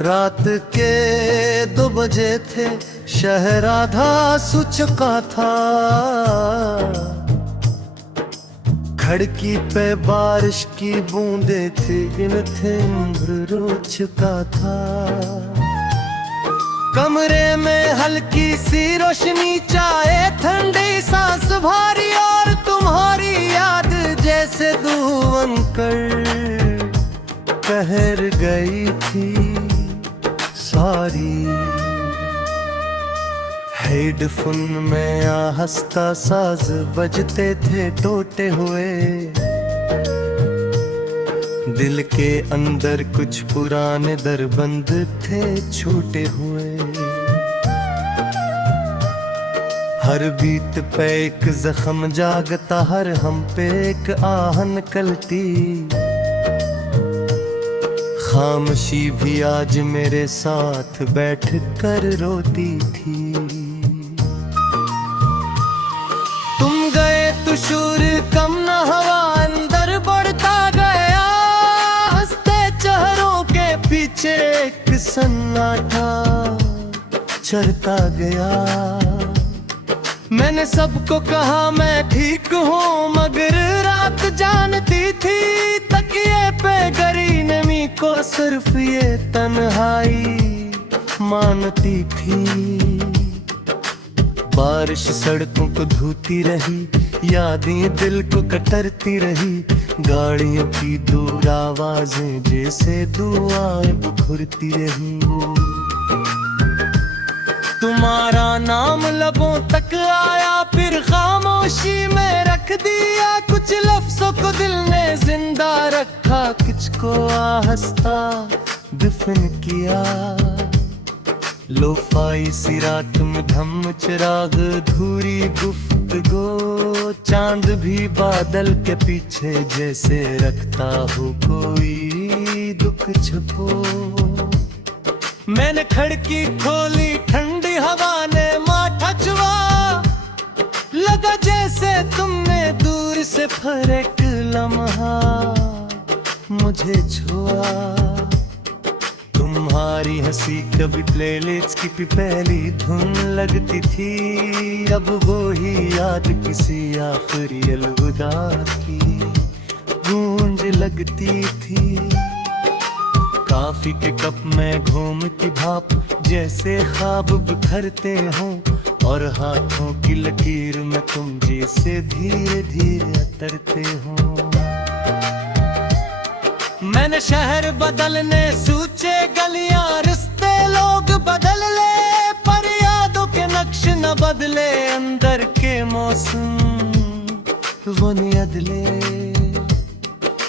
रात के 2 बजे थे, शहर आधा सो चुका था। खिड़की पे बारिश की बूंदें थी, इन थिम्र रो चुका था। कमरे में हल्की सी रोशनी, चाहे ठंडी सांस भारी, और तुम्हारी याद जैसे धुआं कर कहर गई थी सारी। हेडफोन में आहिस्ता साज बजते थे टूटे हुए, दिल के अंदर कुछ पुराने दर बंद थे छूटे हुए। हर बीत पे एक जख्म जागता, हर हम पे एक आहन कलती। खामोशी भी आज मेरे साथ बैठ कर रोती थी। तुम गए तो शोर कम न हवा अंदर बढ़ता गया, हंसते चेहरों के पीछे एक सन्नाटा चढ़ता गया। मैंने सबको कहा मैं ठीक हूँ, मगर रात जानती थी तकिए पे गरी नमी को सिर्फ ये तन्हाई मानती थी। बारिश सड़कों को धोती रही, यादें दिल को कतरती रही। गाड़ियों की दूर आवाजें जैसे दुआएं बुखरती रही। तुम्हारा नाम लबों तक आया, फिर खामोशी में रख दिया। कुछ लफ्जों को दिल ने जिंदा रखा, कुछ को आहिस्ता दफन किया। लोफाई सी रात में धम चिराग धूरी गुफ्तगू, चांद भी बादल के पीछे जैसे रखता हो कोई दुख छुपो। मैंने खिड़की खोली, ठंडी हवा ने माथा छुआ। लगा जैसे तुमने दूर से फिर एक लम्हा मुझे छुआ। तुम्हारी हंसी कभी प्लेलिस्ट की पहली धुन लगती थी, अब वो ही याद किसी आखिरी अलविदा की गूंज लगती थी। कॉफी के कप में घूमती भाप जैसे ख्वाब बिखरते हों, और हाथों की लकीर में तुम जैसे धीरे धीरे उतरते हो। मैंने शहर बदलने सूचे, गलियां रिश्ते लोग बदल ले, पर यादों के नक्श न बदले। अंदर के मौसम वो नियदले।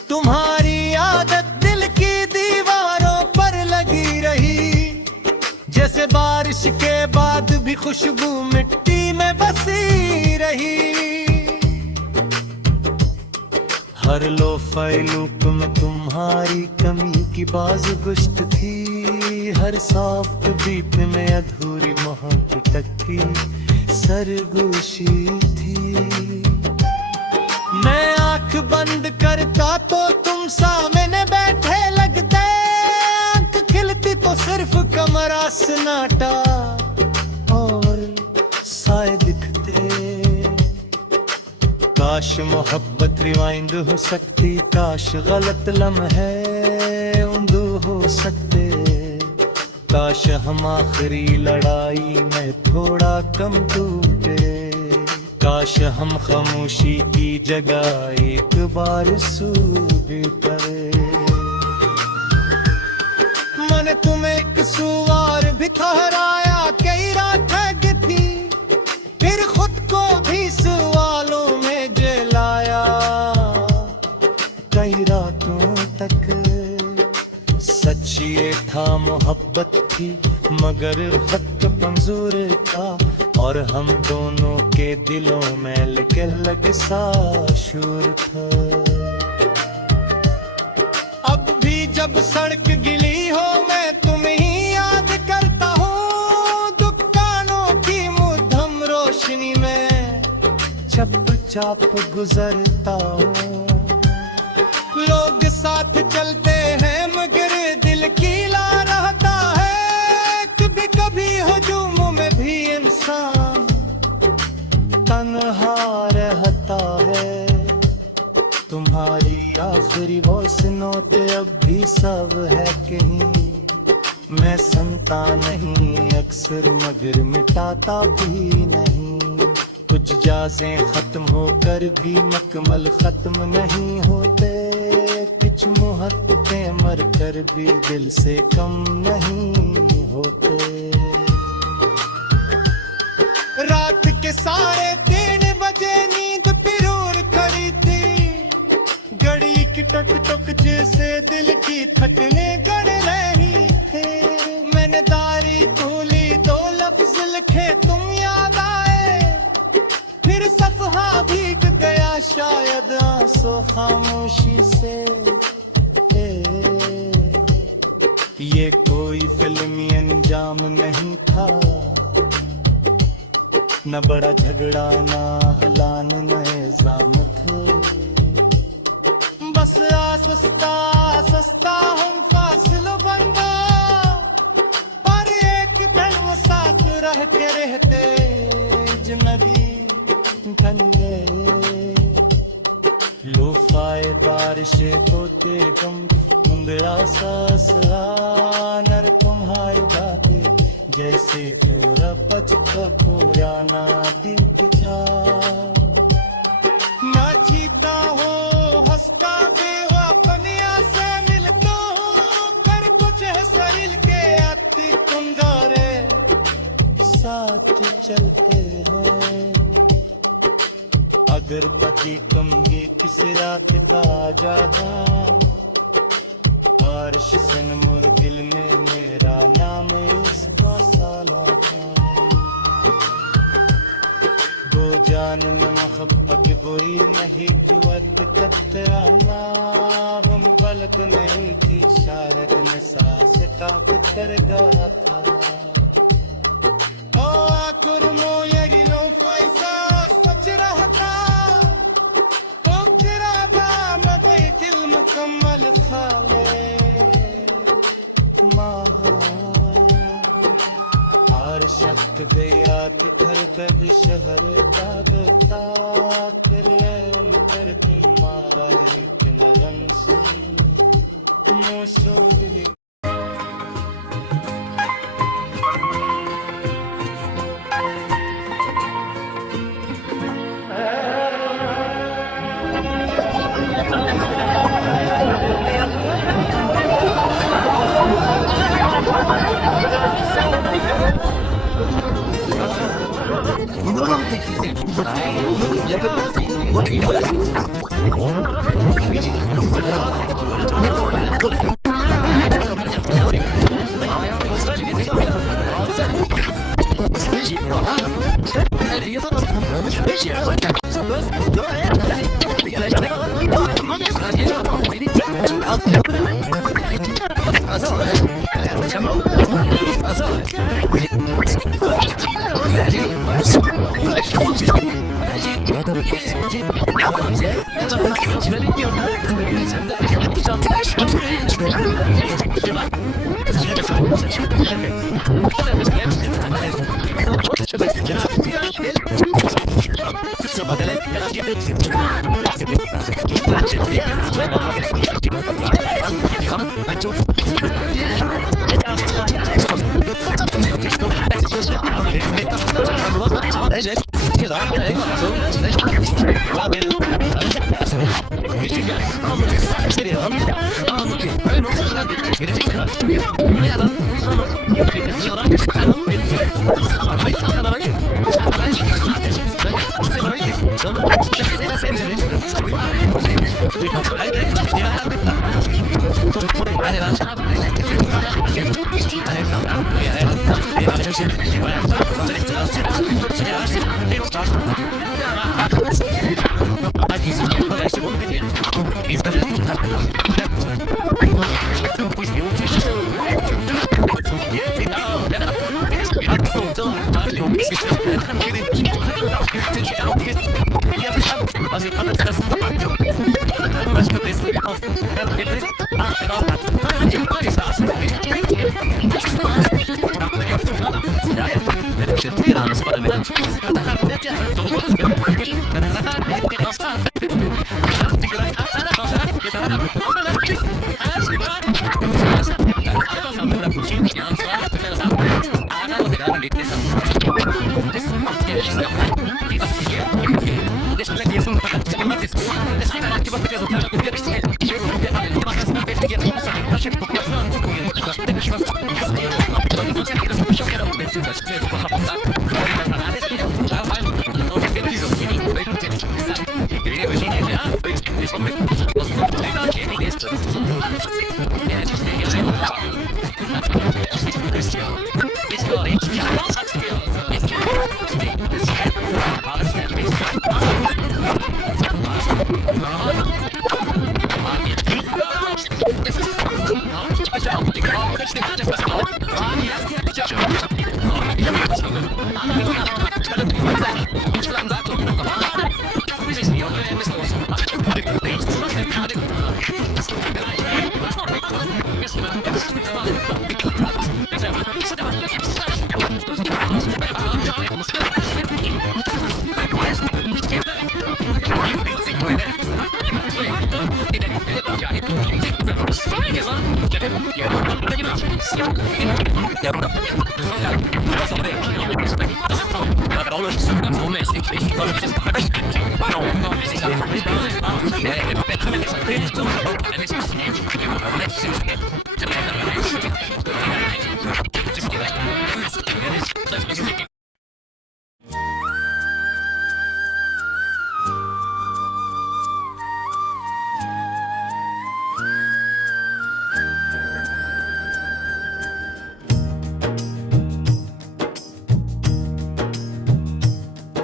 तुम्हारी आदत दिल की दीवारों पर लगी रही, जैसे बारिश के बाद भी खुशबू मिट्टी में बसी रही। हर लोफाई लूप में तुम्हारी कमी की बाज़गुश्त थी, हर सॉफ्ट बीट में अधूरी मोहब्बत की सरगोशी थी। मैं आंख बंद करता तो तुम सामने बैठे लगते, आंख खिलती तो सिर्फ कमरा सन्नाटा और साए दिखते। काश मोहब्बत रिवाइंड हो सकती, काश गलत लम्हे उंदू हो सकते। काश हम आखिरी लड़ाई में थोड़ा कम टूटे, काश हम खामोशी की जगह एक बार सूबे करे। मैंने तुम्हें एक सुवार भी ठहराया, कई रात थी, फिर खुद को भी सवालों में जलाया। कई रातों तक सच ये था मोहब्बत थी, मगर वक्त मंजूर था, और हम दोनों के दिलों में अलग सा शूर था। अब भी जब सड़क गिली हो मैं तुम्हें ही याद करता हूँ, दुकानों की मुद्दम रोशनी में चुपचाप गुजरता हूँ। लोग साथ चलते हैं मगर दिल कीला रहता आखिरी वो सुनोते अब भी सब है कहीं। मैं सुनता नहीं अक्सर मगर मिटाता भी नहीं। कुछ जाज़ें खत्म होकर भी मकमल खत्म नहीं होते। कुछ मोहब्बतें मर कर भी दिल से कम नहीं होते। रात के 3:30 बजे नींद पिरूर खड़ी थी। घड़ी की टक टक जैसे दिल की थकने गड़ रही थे। मैंने दारी तोली 2 लफ्ज लिखे तुम याद आए। फिर सफहा भीग गया शायद आंसू खामोशी से। ये कोई फिल्मी अंजाम नहीं था। न बड़ा झगड़ा ना हलान न इल्जाम थे। बस आसस्ता सस्ता हम फासिल बंदा। पर एक दिन वो साथ रह के रहते अजनबी ठंडे। लो फायदार से तोते गम मुंदरा सासरा नर तुम्हारी बातें। जैसे तेरा बचका पुराना दिल जा। ना जीता हो हंसता बेवफनिया से मिलता हूँ। कर कुछ है शरीर के आती तुम दौरे साथ चलते हैं। अगर पति कम ये किस रात का जाता। बारिश से मोर दिल में मेरा नाम इसका साला था। दो जान में मोहब्बत बुरी नहीं जुवत कतराना। हम गलत नहीं थी शारद में सांस ताकत कर गया था। ओ आखिर मोयरी लो फैसा सच रहता। ओ किरादा मगई दिल मुकम्मल खाले। हर शख्स गया कि घर कभी शहर भागता। फिर अंदर तुम्हारा एक नरम सी मौसूली।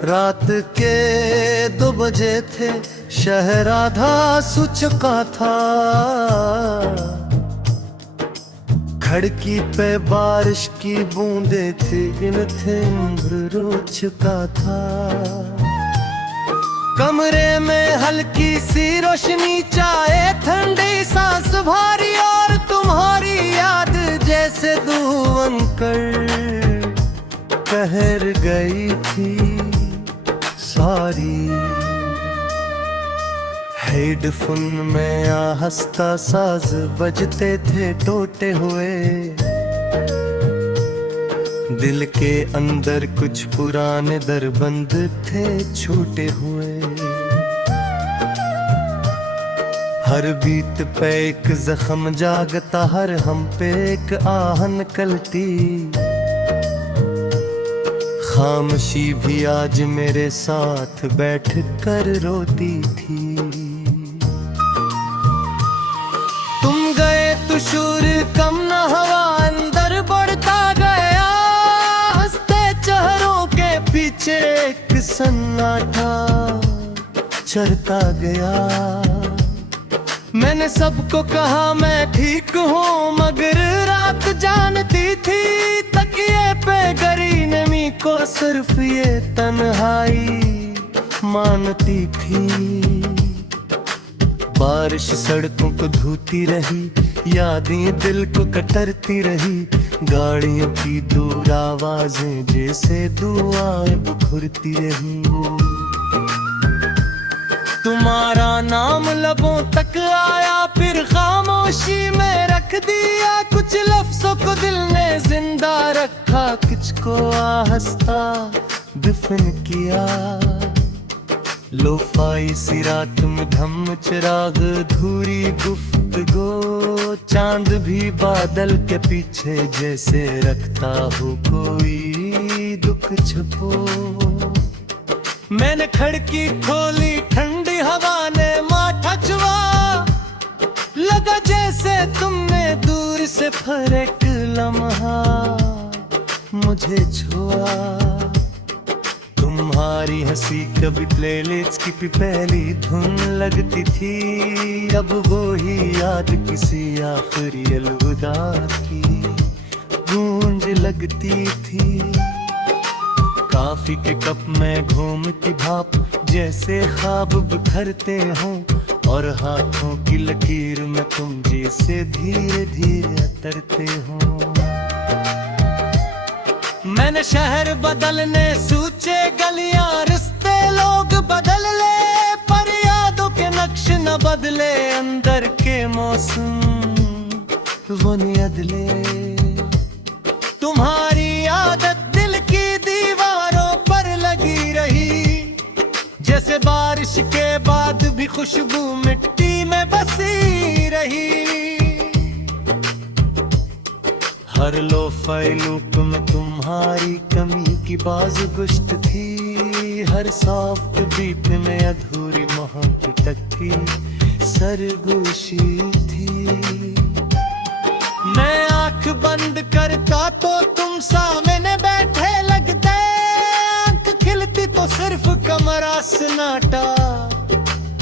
रात के 2 बजे थे, शहर आधा सो चुका था। खिड़की पे बारिश की बूंदें थी, गिनते उम्र रो चुका था। कमरे में हल्की सी रोशनी, चाहे ठंडी सांस भारी, और तुम्हारी याद जैसे धुआं कर कहर गई थी सारी। हेडफोन में आहिस्ता साज बजते थे टूटे हुए। दिल के अंदर कुछ पुराने दर बंद थे छूटे हुए। हर बीत पे एक जख्म जागता, हर हम पे एक आहन कलती। खामोशी भी आज मेरे साथ बैठ कर रोती थी। तुम गए तो शोर कम न हवा अंदर बढ़ता गया। हंसते चेहरों के पीछे एक सन्नाटा चढ़ता गया। मैंने सबको कहा मैं ठीक हूँ, मगर रात जानती थी तकिए पे गरी नमी को सिर्फ ये तन्हाई मानती थी। बारिश सड़कों को धोती रही, यादें दिल को कतरती रही। गाड़ियों की दूर आवाजें जैसे दुआएं बिखरती रही। तुम्हारा नाम लबों तक आया, फिर खामोशी में रख दिया। कुछ लफ्जों को दिल ने जिंदा रखा, कुछ को आहिस्ता दफन किया। लोफाई सी रात में धम चिराग धूरी गुफ्तगू, चांद भी बादल के पीछे जैसे रखता हो कोई दुख छुपो। मैंने खिड़की खोली, ठंडी हवा ने माथा छुआ। लगा जैसे तुमने दूर से फिर एक लम्हा मुझे छुआ। तुम्हारी हंसी कभी प्लेलिस्ट की भी पहली धुन लगती थी। अब वो ही याद किसी आखिरी अलविदा की गूंज लगती थी। कॉफी के कप में घूमती भाप जैसे ख्वाब बिखरते हों, और हाथों की लकीर में तुम जैसे धीरे धीरे उतरते हो। मैंने शहर बदलने सूचे, गलियां रिश्ते लोग बदल ले, पर यादों के नक्श न न बदले अंदर के मौसम वो नियदले। तुम्हारी आदत दिल की दीवारों पर लगी रही, जैसे बारिश के बाद भी खुशबू मिट्टी में बसी रही। हर लोफाई लूप में तुम्हारी कमी की बाज़गुश्त थी, हर सॉफ्ट बीट में अधूरी मोहब्बत की सरगोशी थी। मैं आंख बंद करता तो तुम सामने बैठे लगते, आंख खिलती तो सिर्फ कमरा सन्नाटा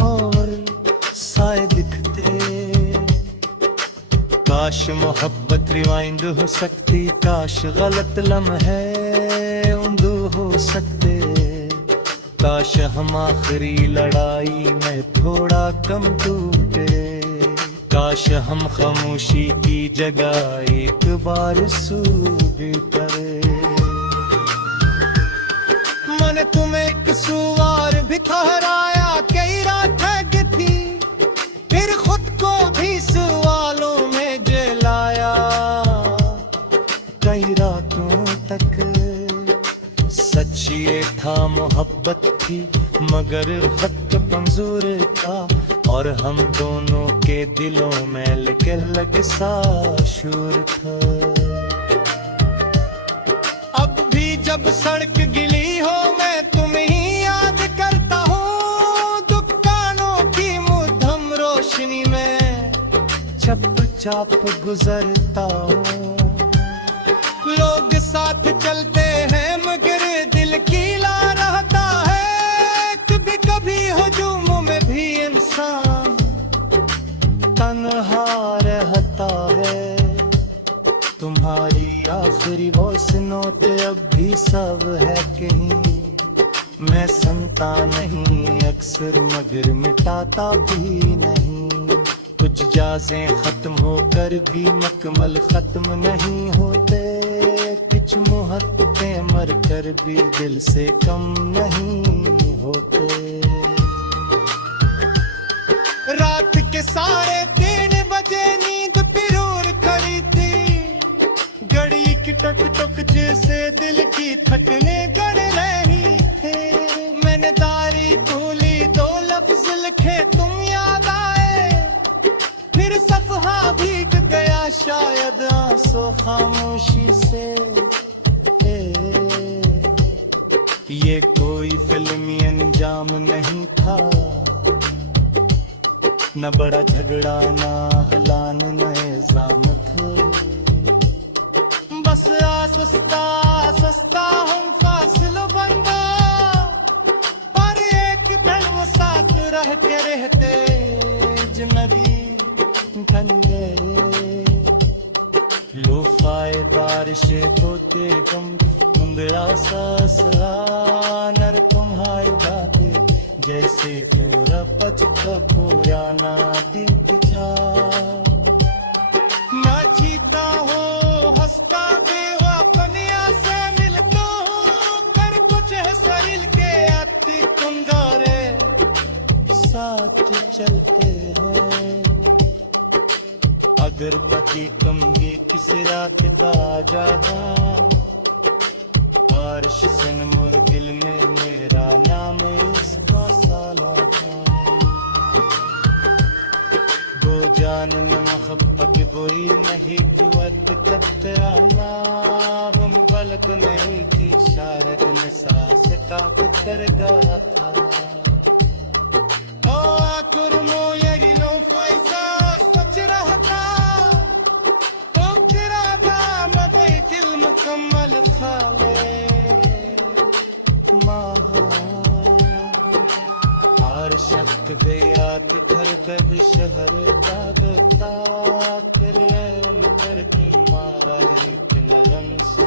और साए दिखते। काश मोहब्बत रिवाइंड हो सकती, काश गलत लम्हे उंदू हो सकते, काश हम आखिरी लड़ाई में थोड़ा कम टूटे, काश हम खामोशी की जगह एक बार सूबे करे। मैंने तुम्हें एक सुवार भी ठहराया, कई रात थी, फिर खुद को भी सवालों में जलाया कई रातों तक। सच ये था मोहब्बत थी मगर खत मंजूर था, और हम दोनों के दिलों में लग सा शूर था। अब भी जब सड़क गिली हो मैं तुम्हें ही याद करता हूँ, दुकानों की मुद्धम रोशनी में चुपचाप गुजरता हूँ। लोग साथ चलते हैं मगर दिल कीला रहता है, कभी कभी हुजूम में भी इंसान तन्हा रहता है। तुम्हारी आखिरी वॉइस नोट अब भी सब है कहीं, मैं सुनता नहीं अक्सर मगर मिटाता भी नहीं। कुछ जाज़ें खत्म होकर भी मुकम्मल खत्म नहीं होते, कुछ मोहब्बतें मर कर भी दिल से कम नहीं होते। रात के 3:30 बजे नींद पिरूर खड़ी थी, घड़ी की टक टक जैसे दिल की थकने गड़ रही थे। मैंने दारी भूली, 2 लफ्ज लिखे तुम याद आए, फिर सफहा भीग गया शायद आंसू खामोशी से। ये कोई फिल्मी अंजाम नहीं था, न बड़ा झगड़ा न हलान न इल्जाम थे, बस आसस्ता हम फासिल बंदा, पर एक दिन साथ रह के रहते अजनबी बन गए। लोफाए बारिश होते गम धुंधला सा नर तुम्हारी बातें जैसे तेरा पचका पुराना बीत जा। मैं जीता हूँ हंसता बेवफनिया से मिलता हूँ, कर कुछ है सरिल के आती कुंगारे साथ चलते हैं। अगर पति कम गीत से रात का जाता, बारिश से मोर दिल में मेरा नाम इसका साला था। दो जान में मोहब्बत बुरी नहीं कुवत टकराना, हम पलक नहीं थी शारद में सांस का कर गया था। ओ आखिर मोयरी नो फैसा सच रहता, तो तेरा दाम दे दिल मुकम्मल खाले हर शख्स दे याद घर कभी शहर ताकता कर तुम्हारा एक नरम से